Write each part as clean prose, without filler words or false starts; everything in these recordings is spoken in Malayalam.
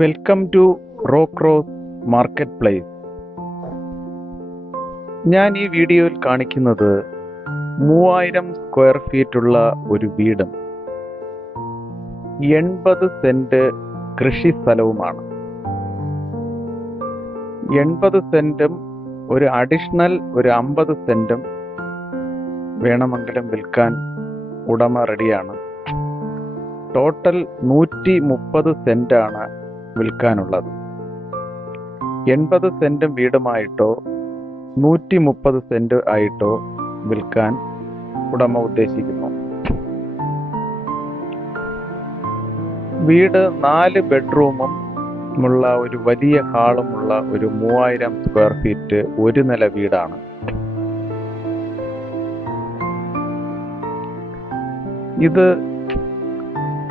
Welcome to rock rose market place. ഞാൻ ഈ വീഡിയോയിൽ കാണിക്കുന്നത് 3000 സ്ക്വയർ ഫീറ്റുള്ള ഒരു വീടും 80 സെന്റ് കൃഷി സ്ഥലവുമാണ്. 80 സെന്റും ഒരു അഡീഷണൽ ഒരു 50 സെന്റും വേണമെങ്കിലും വിൽക്കാൻ ഉടമ റെഡിയാണ്. ടോട്ടൽ 130 സെന്റാണ് വിൽക്കാനുള്ളത്. 80 സെന്റും വീടുമായിട്ടോ 130 സെന്റ് ആയിട്ടോ വിൽക്കാൻ ഉടമ ഉദ്ദേശിക്കുന്നു. വീട് 4 ബെഡ്റൂമും ഉള്ള ഒരു വലിയ ഹാളുമുള്ള ഒരു 3000 സ്ക്വയർ ഫീറ്റ് ഒരു നില വീടാണ്. ഇത്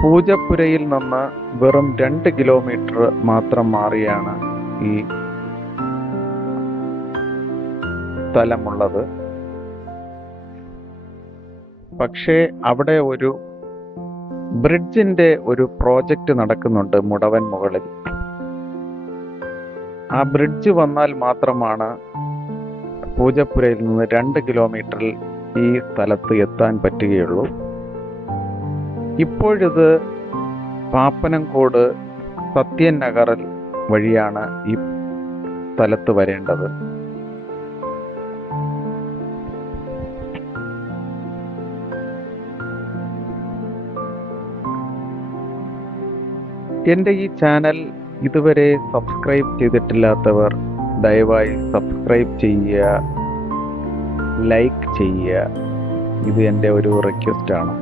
പൂജപ്പുരയിൽ നിന്ന് വെറും 2 കിലോമീറ്റർ മാത്രം മാറിയാണ് ഈ സ്ഥലമുള്ളത്. പക്ഷേ അവിടെ ഒരു ബ്രിഡ്ജിന്റെ ഒരു പ്രോജക്റ്റ് നടക്കുന്നുണ്ട് മുടവൻ മുകളിൽ. ആ ബ്രിഡ്ജ് വന്നാൽ മാത്രമാണ് പൂജപ്പുരയിൽ നിന്ന് 2 കിലോമീറ്ററിൽ ഈ സ്ഥലത്ത് എത്താൻ പറ്റുകയുള്ളൂ. ഇപ്പോഴിത് പാപ്പനംകോട് സത്യൻ നഗറിൽ വഴിയാണ് ഈ സ്ഥലത്ത് വരേണ്ടത്. എൻ്റെ ഈ ചാനൽ ഇതുവരെ സബ്സ്ക്രൈബ് ചെയ്തിട്ടില്ലാത്തവർ ദയവായി സബ്സ്ക്രൈബ് ചെയ്യുക, ലൈക്ക് ചെയ്യുക. ഇത് എൻ്റെ ഒരു റിക്വസ്റ്റാണ്.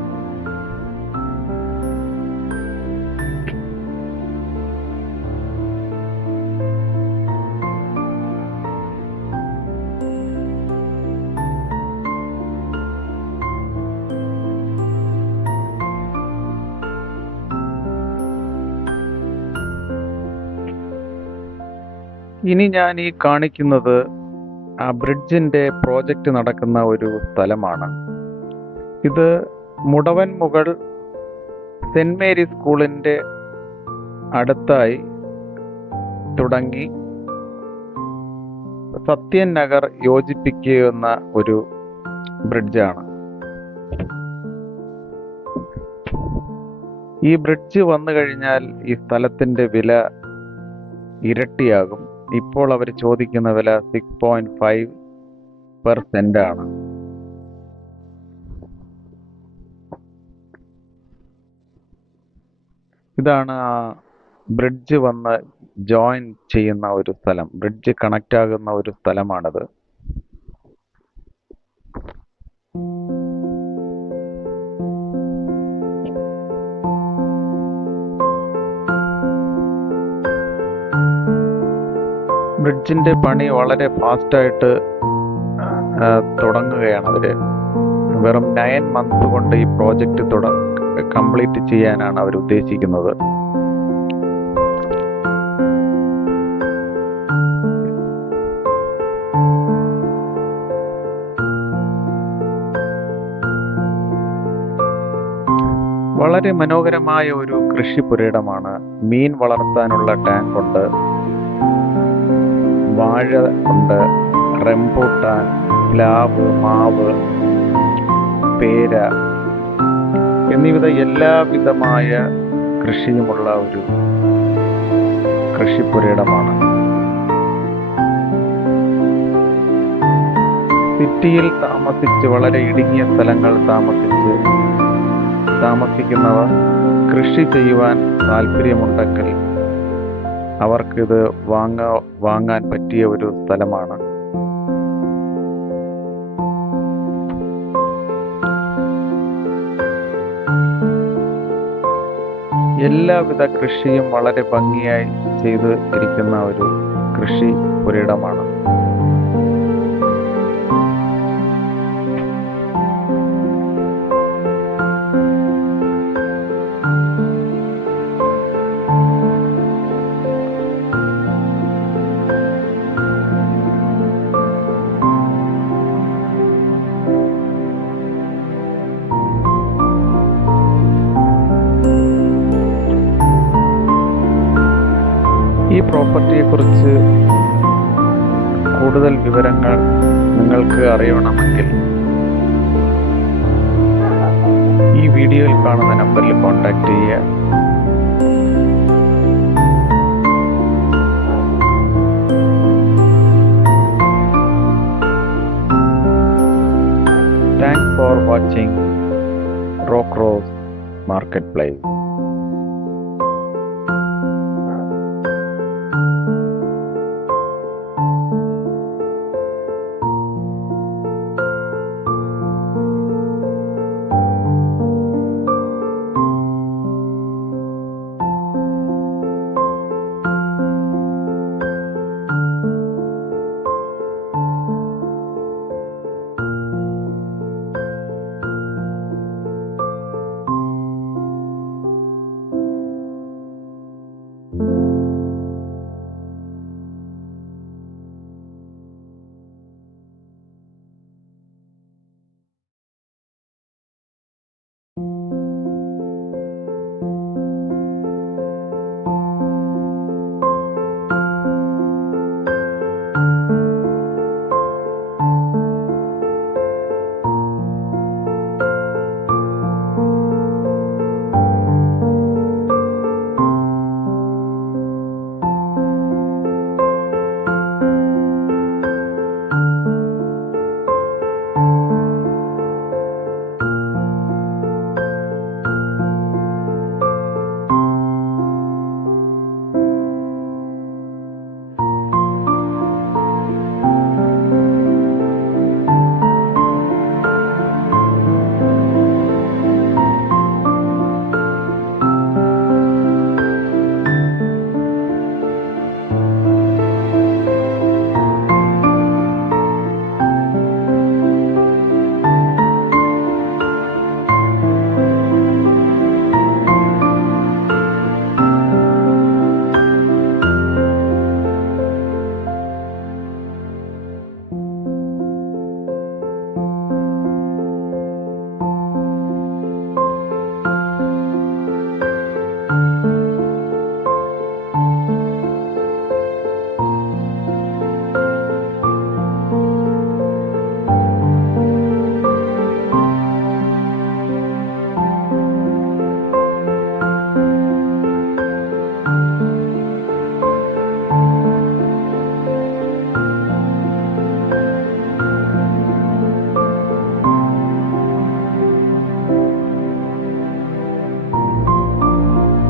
ഇനി ഞാൻ ഈ കാണിക്കുന്നത് ആ ബ്രിഡ്ജിന്റെ പ്രോജക്റ്റ് നടക്കുന്ന ഒരു സ്ഥലമാണ്. ഇത് മുടവൻ മുകൾ സെന്റ് മേരി സ്കൂളിന്റെ അടുത്തായി തുടങ്ങി സത്യൻ നഗർ യോജിപ്പിക്കുന്ന ഒരു ബ്രിഡ്ജാണ്. ഈ ബ്രിഡ്ജ് വന്നു കഴിഞ്ഞാൽ ഈ സ്ഥലത്തിന്റെ വില ഇരട്ടിയാകും. ഇപ്പോൾ അവർ ചോദിക്കുന്ന വില 6.5 പെർ സെന്റ് ആണ്. ഇതാണ് ആ ബ്രിഡ്ജ് വന്ന് ജോയിൻ ചെയ്യുന്ന ഒരു സ്ഥലം, ബ്രിഡ്ജ് കണക്റ്റ് ആകുന്ന ഒരു സ്ഥലമാണിത്. ബ്രിഡ്ജിന്റെ പണി വളരെ ഫാസ്റ്റായിട്ട് തുടങ്ങുകയാണ് അവര്. വെറും 9 മന്ത്സ് കൊണ്ട് ഈ പ്രോജക്റ്റ് കംപ്ലീറ്റ് ചെയ്യാനാണ് അവർ ഉദ്ദേശിക്കുന്നത്. വളരെ മനോഹരമായ ഒരു കൃഷിപുരയിടമാണ്. മീൻ വളർത്താനുള്ള ടാങ്ക് ഉണ്ട്, വാഴ ഉണ്ട്, റംബൂട്ടാൻ, പ്ലാവ്, മാവ്, പേര എന്നിവിധ എല്ലാവിധമായ കൃഷിയുമുള്ള ഒരു കൃഷിപ്പുരയിടമാണ്. സിറ്റിയിൽ താമസിച്ച് വളരെ ഇടുങ്ങിയ സ്ഥലങ്ങൾ താമസിക്കുന്നവർ കൃഷി ചെയ്യുവാൻ താല്പര്യമുണ്ടെങ്കിൽ അവർക്കിത് വാങ്ങാൻ പറ്റിയ ഒരു സ്ഥലമാണ്. എല്ലാവിധ കൃഷിയും വളരെ ഭംഗിയായി ചെയ്ത് ഇരിക്കുന്ന ഒരു കൃഷി പുരയിടമാണ്. ഈ പ്രോപ്പർട്ടിയെക്കുറിച്ച് കൂടുതൽ വിവരങ്ങൾ നിങ്ങൾക്ക് അറിയണമെങ്കിൽ ഈ വീഡിയോയിൽ കാണുന്ന നമ്പറിൽ കോൺടാക്റ്റ് ചെയ്യുക. Thanks for watching Rock Rose Marketplace.